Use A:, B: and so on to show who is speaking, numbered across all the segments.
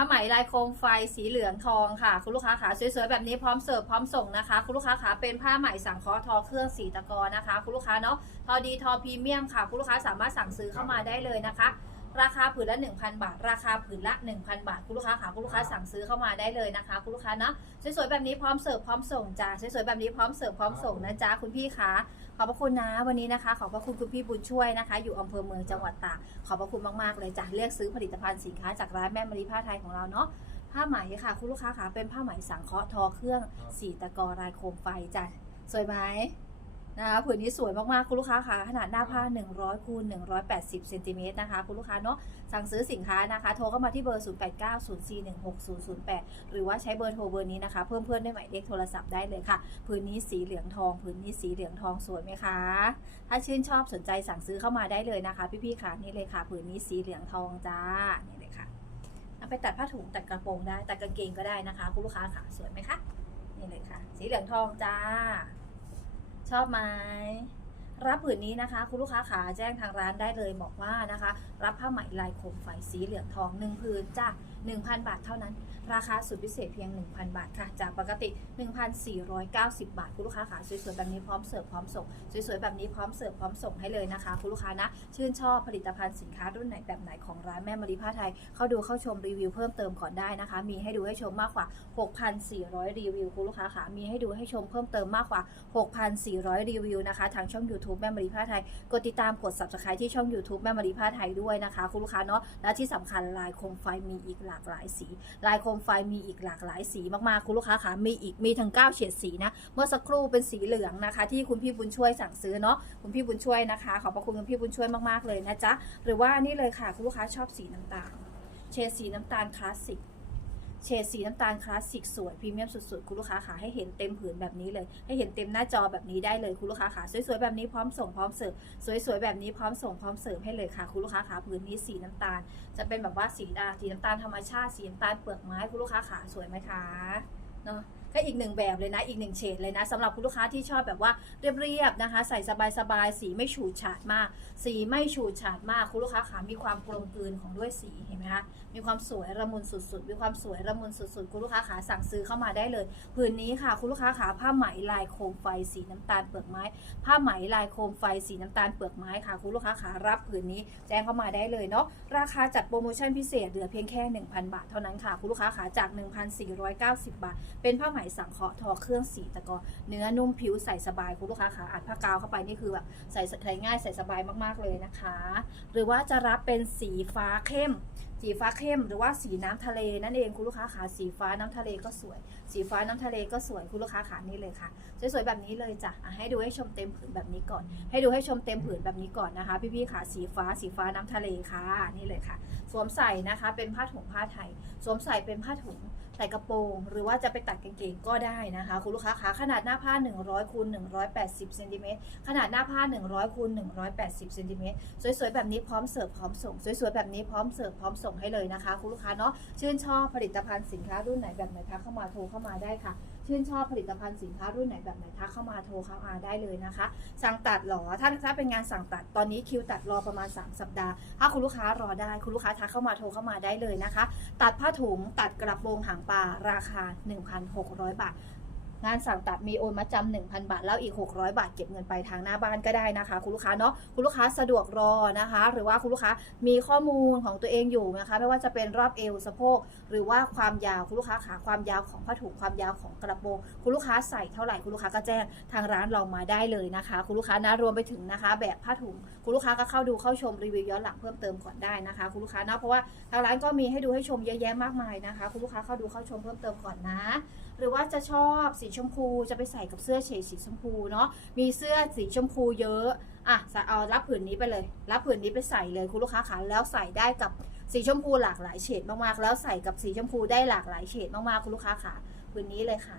A: ผ้าไหมลายโคมไฟสีเหลืองทองค่ะ คุณลูกค้าขาสวยๆแบบนี้พร้อมเสิร์ฟพร้อมส่งนะคะ คุณลูกค้าขาเป็นผ้าไหมสังเคราะห์ทอเครื่องสีตะกอนะคะ คุณลูกค้าเนาะทอดีทอพรีเมียมค่ะ คุณลูกค้าสามารถสั่งซื้อเข้ามาได้เลยนะคะ ราคาผืนละ 1,000 บาท ราคาผืนละ 1,000 บาท คุณลูกค้าขาคุณลูกค้าสั่งซื้อเข้ามาได้เลยนะคะ คุณลูกค้าเนาะสวยๆแบบนี้พร้อมเสิร์ฟพร้อมส่งจ้าสวยๆแบบนี้พร้อมเสิร์ฟพร้อมส่งนะจ๊ะคุณพี่คะขอบพระคุณนะวันนี้นะคะ ขอบพระคุณคุณพี่บุญช่วยนะคะ อยู่อำเภอเมืองจังหวัดตากขอบพระคุณมากๆเลยจ้ะเลือกซื้อผลิตภัณฑ์สินค้าจากร้านแม่มะลิผ้าไทยของเราเนาะผ้าไหมค่ะคุณลูกค้าขาเป็นผ้าไหมสังเคราะห์ทอเครื่องสีตะกอลายโคมไฟจ้ะสวยไหม นะคะผืนนี้สวยมากๆ คุณลูกค้าค่ะขนาดหน้าผ้า 100คูณ180เซนติเมตรนะคะ คุณลูกค้าเนาะสั่งซื้อสินค้านะคะ โทรเข้ามาที่เบอร์ 0890416008 หรือว่าใช้เบอร์โทรเบอร์นี้นะคะ เพิ่มเพื่อนได้หมายเลขโทรศัพท์ได้เลยค่ะผืนนี้สีเหลืองทองผืนนี้สีเหลืองทองสวยไหมคะ ถ้าชื่นชอบสนใจสั่งซื้อเข้ามาได้เลยนะคะ พี่ๆค่ะนี่เลยค่ะผืนนี้สีเหลืองทองจ้านี่เลยค่ะเอาไปตัดผ้าถุงตัดกระโปรงได้ตัดกางเกงก็ได้นะคะ คุณลูกค้าค่ะสวยไหมคะนี่เลยค่ะ สีเหลืองทองจ้า ชอบไหมรับผืนนี้นะคะ คุณลูกค้าขาแจ้งทางร้านได้เลยบอกว่านะคะ รับผ้าไหมลายโคมไฟสีเหลืองทองหนึ่งผืนจ้ะ 1,000 บาทเท่านั้น ราคาสุดพิเศษเพียง 1,000 บาทค่ะ จากปกติ 1,490 บาท คุณลูกค้าขาสวยๆแบบนี้พร้อมเสิร์ฟพร้อมส่ง สวยๆแบบนี้พร้อมเสิร์ฟพร้อมส่งให้เลยนะคะคุณลูกค้านะ ชื่นชอบผลิตภัณฑ์สินค้ารุ่นไหนแบบไหนของร้านแม่มะลิผ้าไทย เข้าดูเข้าชมรีวิวเพิ่มเติมก่อนได้นะคะ มีให้ดูให้ชมมากกว่า 6,400 รีวิวคุณลูกค้าขามีให้ดูให้ชมเพิ่มเติมมากกว่า 6,400 รีวิวนะคะ ทางช่อง YouTube แม่มะลิผ้าไทย กดติดตามกด subscribe ที่ช่อง YouTube แม่มะลิผ้าไทยด้วยนะคะคุณลูกค้าเนาะและที่สำคัญลายคมไฟมีอีกหลากหลายสี ลายโคมไฟมีอีกหลากหลายสีมากๆ คุณลูกค้าขามีอีกมีถึง9เฉดสีนะ เมื่อสักครู่เป็นสีเหลืองนะคะ ที่คุณพี่บุญช่วยสั่งซื้อเนาะคุณพี่บุญช่วยนะคะ ขอบพระคุณคุณพี่บุญช่วยมากๆเลยนะจ๊ะหรือว่านี่เลยค่ะคุณลูกค้าชอบสีน้ำตาลเฉดสีน้ำตาลคลาสสิก เฉดสีน้ำตาลคลาสสิกสวยพรีเมียมสุดๆ คุณลูกค้าขาให้เห็นเต็มผืนแบบนี้เลย ให้เห็นเต็มหน้าจอแบบนี้ได้เลยคุณลูกค้าขาสวยๆแบบนี้พร้อมส่งพร้อมเสิร์ฟสวยๆแบบนี้พร้อมส่งพร้อมเสิร์ฟให้เลยค่ะคุณลูกค้าขาผืนนี้สีน้ำตาล จะเป็นแบบว่าสีดาสีน้ำตาลธรรมชาติสีน้ำตาลเปลือกไม้คุณลูกค้าขาสวยไหมคะเนาะ ก็อีกหนึ่งแบบเลยนะอีกหนึ่งเฉดเลยนะสำหรับคุณลูกค้าที่ชอบแบบว่าเรียบๆนะคะ ใส่สบายๆสีไม่ฉูดฉาดมาก สีไม่ฉูดฉาดมากคุณลูกค้าขามีความกลมกลืนของด้วยสีเห็นไหมคะมีความสวยระมุนสุดๆ มีความสวยระมุนสุดๆ คุณลูกค้าขาสั่งซื้อเข้ามาได้เลยผืนนี้ค่ะคุณลูกค้าขาผ้าไหมลายโคมไฟสีน้ำตาลเปลือกไม้ ผ้าไหมลายโคมไฟสีน้ำตาลเปลือกไม้ค่ะคุณลูกค้าขารับผืนนี้แจ้งเข้ามาได้เลยเนาะราคาจัดโปรโมชั่นพิเศษเหลือเพียงแค่ 1,000 บาทเท่านั้นค่ะคุณลูกค้าขาจาก 1,490 บาท เป็นผ้าไหมสังเคราะห์ทอเครื่องสีตะกอเนื้อนุ่มผิวใส่สบายคุณลูกค้าขาอัดผ้ากาวเข้าไปนี่คือแบบใส่ใส่ง่ายใส่สบายมากๆเลยนะคะ หรือว่าจะรับเป็นสีฟ้าเข้ม สีฟ้าเข้ม หรือว่าสีน้ำทะเลนั่นเองคุณลูกค้าขาสีฟ้าน้ำทะเลก็สวย สีฟ้าน้ำทะเลก็สวยคุณลูกค้าขานี่เลยค่ะ สวยๆแบบนี้เลยจ้ะให้ดูให้ชมเต็มผืนแบบนี้ก่อน ให้ดูให้ชมเต็มผืนแบบนี้ก่อนนะคะ พี่ๆขาสีฟ้าสีฟ้าน้ำทะเลค่ะนี่เลยค่ะ สวมใส่นะคะ เป็นผ้าถุงผ้าไทย สวมใส่เป็นผ้าถุงใส่กระโปรง หรือว่าจะไปตัดกางเกงก็ได้นะคะ คุณลูกค้าขาขนาดหน้าผ้า 100คูณ180เซนติเมตรขนาดหน้าผ้า 100คูณ180เซนติเมตรสวยๆแบบนี้พร้อมเสิร์ฟพร้อมส่ง สวยๆแบบนี้พร้อมเสิร์ฟพร้อมส่งให้เลยนะคะ คุณลูกค้าเนาะชื่นชอบผลิตภัณฑ์สินค้ารุ่นไหนแบบไหนทักเข้ามาโทรเข้ามาได้ค่ะ ชื่นชอบผลิตภัณฑ์สินค้ารุ่นไหนแบบไหนทักเข้ามาโทรเข้ามาได้เลยนะคะ สั่งตัดหรอถ้าถ้าเป็นงานสั่งตัดตอนนี้คิวตัดรอประมาณ 3 สัปดาห์ ถ้าคุณลูกค้ารอได้คุณลูกค้าทักเข้ามาโทรเข้ามาได้เลยนะคะ ตัดผ้าถุงตัดกระโปรงหางปลาราคา 1,600 บาท งานสั่งตัดมีโอนมาจำ1,000บาท แล้วอีก 600 บาทเก็บเงินไปทางหน้าบ้านก็ได้นะคะ คุณลูกค้าเนาะคุณลูกค้าสะดวกรอนะคะ หรือว่าคุณลูกค้ามีข้อมูลของตัวเองอยู่นะคะ ไม่ว่าจะเป็นรอบเอวสะโพกหรือว่าความยาวคุณลูกค้าขาความยาวของผ้าถุงความยาวของกระโปรงคุณลูกค้าใส่เท่าไหร่คุณลูกค้าก็แจ้งทางร้านเรามาได้เลยนะคะ คุณลูกค้านะรวมไปถึงนะคะ แบบผ้าถุงคุณลูกค้าก็เข้าดูเข้าชมรีวิวย้อนหลังเพิ่มเติมก่อนได้นะคะ คุณลูกค้าเนาะเพราะว่าทางร้านก็มีให้ดูให้ชมเยอะแยะมากมายนะคะ คุณลูกค้าเข้าดูเข้าชมเพิ่มเติมก่อนนะ หรือว่าจะชอบสีชมพูจะไปใส่กับเสื้อเฉดสีชมพูเนาะมีเสื้อสีชมพูเยอะอะจะเอารับผืนนี้ไปเลย รับผืนนี้ไปใส่เลยคุณลูกค้าขาแล้วใส่ได้กับสีชมพูหลากหลายเฉดมากๆ แล้วใส่กับสีชมพูได้หลากหลายเฉดมากๆคุณลูกค้าขาผืนนี้เลยค่ะ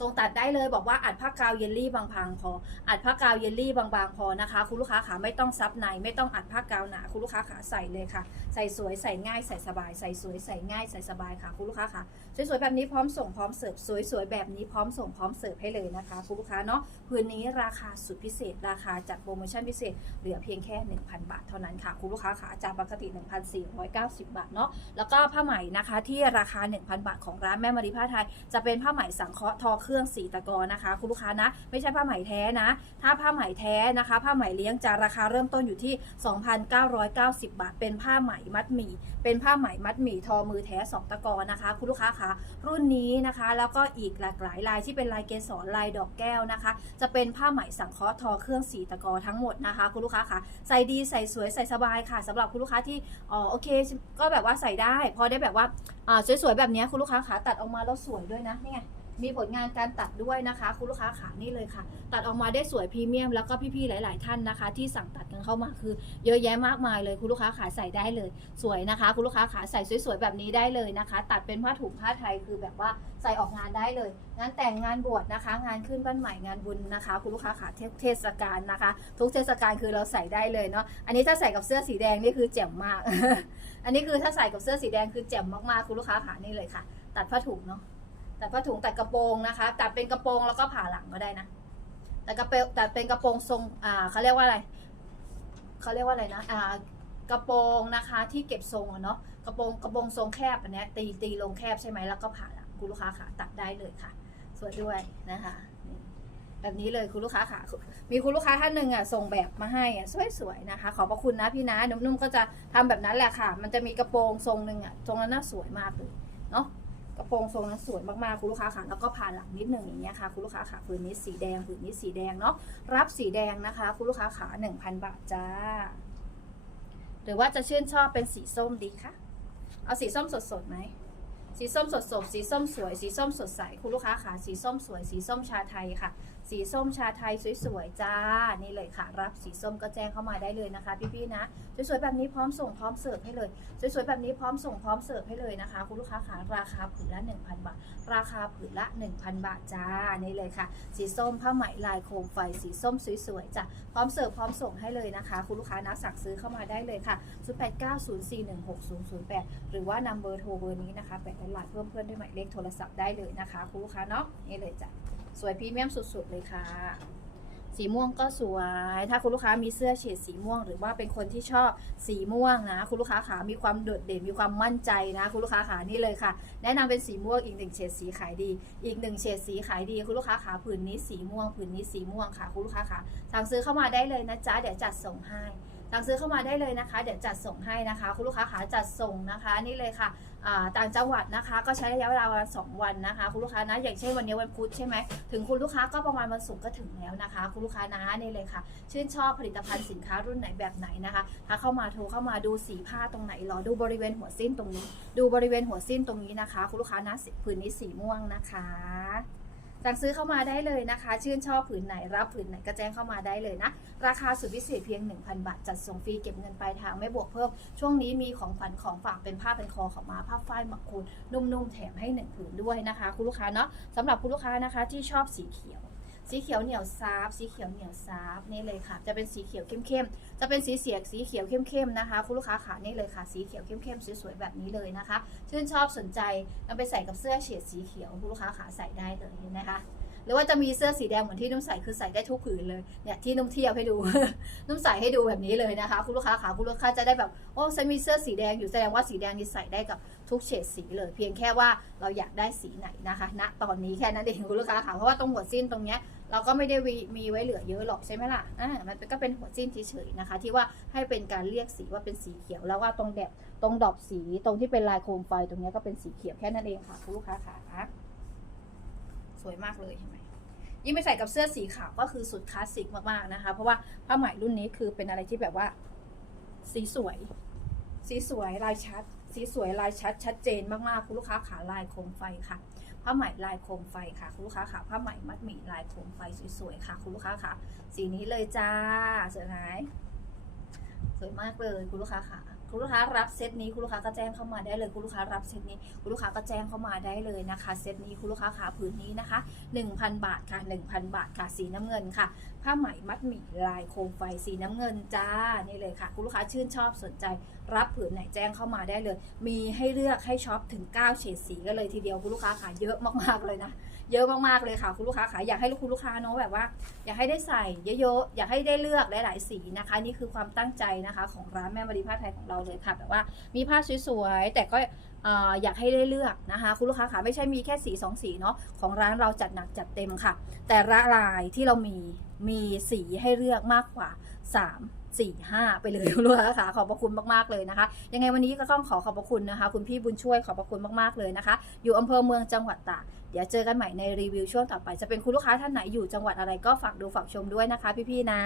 A: ทรงตัดได้เลยบอกว่าอัดผ้ากาวเยลลี่บางๆพอ อัดผ้ากาวเยลลี่บางๆพอนะคะ คุณลูกค้าขาไม่ต้องซับในไม่ต้องอัดผ้ากาวหนาคุณลูกค้าขาใส่เลยค่ะ ใส่สวยใส่ง่ายใส่สบาย ใส่สวยใส่ง่ายใส่สบายค่ะคุณลูกค้าค่ะสวยๆแบบนี้พร้อมส่งพร้อมเสิร์ฟสวยๆแบบนี้พร้อมส่งพร้อมเสิร์ฟให้เลยนะคะคุณลูกค้าเนาะพื้นนี้ราคาสุดพิเศษ ราคาจัดโปรโมชั่นพิเศษเหลือเพียงแค่ 1,000 บาทเท่านั้นค่ะคุณลูกค้าขาจากปกติ 1,490 บาทเนาะแล้วก็ผ้าไหมนะคะที่ราคา 1,000 บาทของร้านแม่มารีผ้าไทย จะเป็นผ้าไหมสังเคราะห์ทอเครื่องสีตะกอนะคะ คุณลูกค้านะ ไม่ใช่ผ้าไหมแท้นะ ถ้าผ้าไหมแท้นะคะ ผ้าไหมเลี้ยงจะราคาเริ่มต้นอยู่ที่ 2,990 บาท เป็นผ้าไหมมัดหมี่ เป็นผ้าไหมมัดหมี่ทอมือแท้สองตะกอนะคะ คุณลูกค้าคะรุ่นนี้นะคะ แล้วก็อีกหลากหลายลายที่เป็นลายเกสรลายดอกแก้วนะคะ จะเป็นผ้าไหมสังเคราะห์ทอเครื่องสีตะกอทั้งหมดนะคะ คุณลูกค้าคะใส่ดีใส่สวยใส่สบายค่ะสำหรับคุณลูกค้าที่อ๋อโอเค ก็แบบว่าใส่ได้ พอได้แบบว่าอ่าสวยๆแบบนี้คุณลูกค้าขาตัดออกมาแล้วสวยด้วยนะนี่ไง มีผลงานการตัดด้วยนะคะ คุณลูกค้าขานี่เลยค่ะ ตัดออกมาได้สวยพรีเมียม แล้วก็พี่ๆหลาย ๆ ท่านนะคะ ที่สั่งตัดกันเข้ามาคือ เยอะแยะมากมายเลยคุณลูกค้าขาใส่ได้เลย สวยนะคะ คุณลูกค้าขาใส่สวยๆแบบนี้ได้เลยนะคะ ตัดเป็นผ้าถุงผ้าไทยคือแบบว่าใส่ออกงานได้เลย งานแต่งงานบวชนะคะ งานขึ้นบ้านใหม่งานบุญนะคะ คุณลูกค้าขาเทศกาลนะคะ ทุกเทศกาลคือเราใส่ได้เลยเนาะอันนี้ถ้าใส่กับเสื้อสีแดงนี่คือแจ่มมาก อันนี้คือถ้าใส่กับเสื้อสีแดงคือแจ่มมากๆคุณลูกค้าขานี่เลยค่ะ ตัดผ้าถุงเนาะ ตัดผ้าถุงตัดกระโปรงนะคะ ตัดเป็นกระโปรงแล้วก็ผ่าหลังก็ได้นะแต่กระเปตัดเป็นกระโปรงทรงอ่าเขาเรียกว่าอะไรเขาเรียกว่าอะไรนะอ่ากระโปรงนะคะที่เก็บทรงเนาะกระโปรงกระโปรงทรงแคบอันเนี้ยตีตีลงแคบใช่ไหมแล้วก็ผ่าหลังคุณลูกค้าขาตัดได้เลยค่ะ สวยด้วยนะคะแบบนี้เลยคุณลูกค้าขามีคุณลูกค้าท่านหนึ่งอะส่งแบบมาให้อะสวยๆนะคะ ขอบพระคุณนะพี่นะนุ่มๆก็จะทำแบบนั้นแหละค่ะ มันจะมีกระโปรงทรงหนึ่งอะทรงนั้นน่าสวยมากเลยเนาะ ระโปรงทรงนั้นสวยมากๆคุณลูกค้าค่ะแล้วก็ผ่านหลังนิดหนึ่งอย่างเงี้ยค่ะคุณลูกค้าขาผืนนี้สีแดงผืนนี้สีแดงเนาะรับสีแดงนะคะ คุณลูกค้าขา1,000 บาทจ้า หรือว่าจะชื่นชอบเป็นสีส้มดีคะเอาสีส้มสดๆไหม สีส้มสดสดสีส้มสวย สีส้มสดใสคุณลูกค้าค่ะสีส้มสวย สีส้มชาไทยค่ะ สีส้มชาไทยสวยๆจ้านี่เลยค่ะ รับสีส้มก็แจ้งเข้ามาได้เลยนะคะ พี่ๆนะสวยๆแบบนี้พร้อมส่งพร้อมเสิร์ฟให้เลยสวยๆแบบนี้พร้อมส่งพร้อมเสิร์ฟให้เลยนะคะ คุณลูกค้าค่ะราคาผืนละ 1,000 บาท ราคาผืนละ 1,000 บาทจ้านี่เลยค่ะ สีส้มผ้าไหมลายโคมไฟสีส้มสวยๆจ้ะพร้อมเสิร์ฟพร้อมส่งให้เลยนะคะ คุณลูกค้านะสั่งซื้อเข้ามาได้เลยค่ะ0890416008 หรือว่านำเบอร์โทรเบอร์นี้นะคะแปะด้นหลังเพิ่มเพื่อนด้วยหมายเลขโทรศัพท์ได้เลยนะคะคุณลูกค้าเนาะนี่เลยจ้ะสวยพรีเมียมสุดๆเลยค่ะสีม่วงก็สวย ถ้าคุณลูกค้ามีเสื้อเฉดสีม่วง หรือว่าเป็นคนที่ชอบสีม่วงนะ คุณลูกค้าขามีความโดดเด่น มีความมั่นใจนะ คุณลูกค้าขานี่เลยค่ะ แนะนำเป็นสีม่วงอีกหนึ่งเฉดสีขายดี อีกหนึ่งเฉดสีขายดี คุณลูกค้าขาผืนนี้สีม่วง ผืนนี้สีม่วงค่ะ คุณลูกค้าขาสั่งซื้อเข้ามาได้เลยนะจ๊ะ เดี๋ยวจัดส่งให้สั่งซื้อเข้ามาได้เลยนะคะ เดี๋ยวจัดส่งให้นะคะ คุณลูกค้าขาจัดส่งนะคะ นี่เลยค่ะ ต่างจังหวัดนะคะ ก็ใช้ระยะเวลาวันสองวันนะคะ คุณลูกค้านะอย่างเช่นวันนี้วันพุธใช่ไหมถึงคุณลูกค้าก็ประมาณวันศุกร์ก็ถึงแล้วนะคะ คุณลูกค้านะนี่เลยค่ะ ชื่นชอบผลิตภัณฑ์สินค้ารุ่นไหนแบบไหนนะคะถ้าเข้ามาโทรเข้ามาดูสีผ้าตรงไหนรอดูบริเวณหัวสิ้นตรงนี้ ดูบริเวณหัวสิ้นตรงนี้นะคะ คุณลูกค้านะผืนนี้สีม่วงนะคะ สั่งซื้อเข้ามาได้เลยนะคะ ชื่นชอบผืนไหนรับผืนไหนก็แจ้งเข้ามาได้เลยนะ ราคาสุดพิเศษเพียง 1,000 บาท จัดส่งฟรีเก็บเงินปลายทางไม่บวกเพิ่ม ช่วงนี้มีของขวัญของฝากเป็นผ้าเป็นคอของมาผ้าฝ้ายหมักคูณนุ่มๆแถมให้หนึ่งผืนด้วยนะคะ คุณลูกค้าเนาะสำหรับคุณลูกค้านะคะที่ชอบสีเขียว สีเขียวเหนียวซาบสีเขียวเหนียวซาบนี่เลยค่ะ จะเป็นสีเขียวเข้มๆ จะเป็นสีเสียกสีเขียวเข้มๆนะคะ คุณลูกค้าขานี่เลยค่ะ สีเขียวเข้มๆสวยๆแบบนี้เลยนะคะ ชื่นชอบสนใจนำไปใส่กับเสื้อเฉดสีเขียวคุณลูกค้าขาใส่ได้เลยนะคะ หรือว่าจะมีเสื้อสีแดงเหมือนที่นุ่มใส่คือใส่ได้ทุกผืนเลยเนี่ยที่นุ่มเทียบให้ดู นุ่มใส่ให้ดูแบบนี้เลยนะคะ คุณลูกค้าขาคุณลูกค้าจะได้แบบโอ้ฉันมีเสื้อสีแดงอยู่แสดงว่าสีแดงนี่ใส่ได้กับทุกเฉดสีเลย เพียงแค่ว่าเราอยากได้สีไหนนะคะณตอนนี้แค่นั้นเองคุณลูกค้าขาเพราะว่าตรงหัวสิ้นตรงเนี้ยเราก็ไม่ได้มีไว้เหลือเยอะหรอกใช่ไหมล่ะอ่ามันก็เป็นหัวสิ้นเฉยๆนะคะ ที่ว่าให้เป็นการเรียกสีว่าเป็นสีเขียว แล้วว่าตรงแดบตรงดอกสีตรงที่เป็นลายโคมไฟตรงเนี้ยก็เป็นสีเขียวแค่นั้นเองค่ะคุณลูกค้าขา สวยมากเลยเห็นไหมยิ่งไปใส่กับเสื้อสีขาวก็คือสุดคลาสสิกมากๆนะคะ เพราะว่าผ้าไหมรุ่นนี้คือเป็นอะไรที่แบบว่า สีสวย สีสวยลายชัด สีสวยลายชัด ชัดเจนมากๆคุณลูกค้าขาลายโคมไฟค่ะผ้าไหมลายโคมไฟค่ะ คุณลูกค้าขาผ้าไหมมัดหมี่ลายโคมไฟสวยๆค่ะ คุณลูกค้าขาสีนี้เลยจ้าสวยไหมสวยมากเลยคุณลูกค้าขา คุณลูกค้ารับเซตนี้คุณลูกค้าก็แจ้งเข้ามาได้เลย คุณลูกค้ารับเซตนี้ คุณลูกค้าก็แจ้งเข้ามาได้เลยนะคะ เซตนี้คุณลูกค้าขาผืนนี้นะคะ 1,000 บาทค่ะ 1,000 บาทค่ะสีน้ำเงินค่ะ ผ้าไหมมัดหมี่ลายโคมไฟสีน้ำเงินจ้านี่เลยค่ะ คุณลูกค้าชื่นชอบสนใจ รับผืนไหนแจ้งเข้ามาได้เลย มีให้เลือกให้ช็อปถึง 9 เฉดสีกันเลยทีเดียวคุณลูกค้าค่ะเยอะมากๆเลยนะ เยอะมากๆเลยค่ะคุณลูกค้าค่ะอยากให้คุณลูกค้าเนาะแบบว่า อยากให้ได้ใส่เยอะๆอยากให้ได้เลือกหลายๆสีนะคะ นี่คือความตั้งใจนะคะของร้านแม่มารีผ้าไทยของเราเลยค่ะแบบว่ามีผ้าสวยๆแต่ก็เอ่ออยากให้ได้เลือกนะคะ คุณลูกค้าค่ะไม่ใช่มีแค่สีสองสีเนาะของร้านเราจัดหนักจัดเต็มค่ะ แต่ละลายที่เรามีมีสีให้เลือกมากกว่า 3 4 5 ไปเลยคุณลูกค้าค่ะขอบพระคุณมากๆเลยนะคะ ยังไงวันนี้ก็ต้องขอขอบพระคุณนะคะ คุณพี่บุญช่วยขอบพระคุณมากๆเลยนะคะ อยู่อำเภอเมืองจังหวัดตากเดี๋ยวเจอกันใหม่ในรีวิวช่วงต่อไป จะเป็นคุณลูกค้าท่านไหนอยู่จังหวัดอะไรก็ฝากดูฝากชมด้วยนะคะ พี่ๆนะ